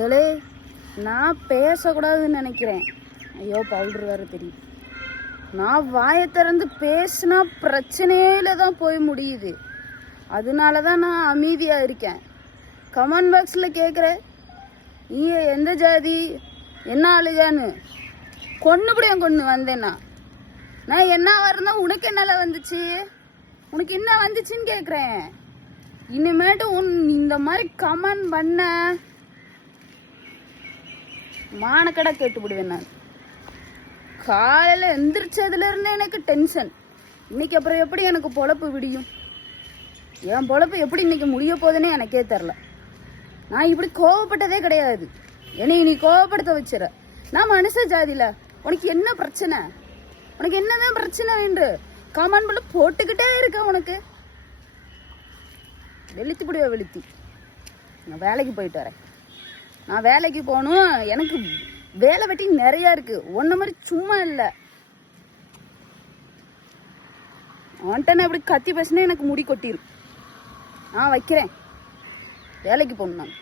ஏலே நான் பேசக்கூடாதுன்னு நினைக்கிறேன். ஐயோ பவுடர் வேறு தெரியுது. நான் வாயை திறந்து பேசினா பிரச்சனையில தான் போய் முடியுது. அதனால தான் நான் அமைதியாக இருக்கேன். கமெண்ட் பாக்ஸில் கேட்குறேன், நீ எந்த ஜாதி என்ன ஆளுகான்னு கொண்டு வந்தேன்னா நான் என்ன வரணும், உனக்கு என்னால வந்துச்சு, உனக்கு என்ன வந்துச்சுன்னு கேட்குறேன். இனிமேட்டு இந்த மாதிரி கமெண்ட் பண்ண மானக்கடை கேட்டுவிடுவேன். நான் காலையில் எந்திரிச்சதுல இருந்து எனக்கு டென்ஷன். இன்னைக்கு அப்புறம் எப்படி எனக்கு பொழப்பு விடியும்? என் பொழப்பு எப்படி இன்னைக்கு முடிய போகுதுன்னே எனக்கே தெரில. நான் இப்படி கோவப்பட்டதே கிடையாது. என்னை நீ கோவப்படுத்த வச்சிட. நான் மனுஷ ஜாதியில உனக்கு என்ன பிரச்சனை, உனக்கு என்னதான் பிரச்சனை என்று கமெண்ட் பண்ண போட்டுக்கிட்டே இருக்க. உனக்கு வெளுத்தி பிடிவா வெளுத்தி. நான் வேலைக்கு போயிட்டு வரேன். நான் வேலைக்கு போகணும். எனக்கு வேலை வெட்டி நிறையா இருக்கு. ஒன்ன மாதிரி சும்மா இல்லை. அவன்கிட்ட நான் இப்படி கத்தி பேசினா எனக்கு முடி கொட்டிடும். நான் வைக்கிறேன். வேலைக்கு போகணும் நான்.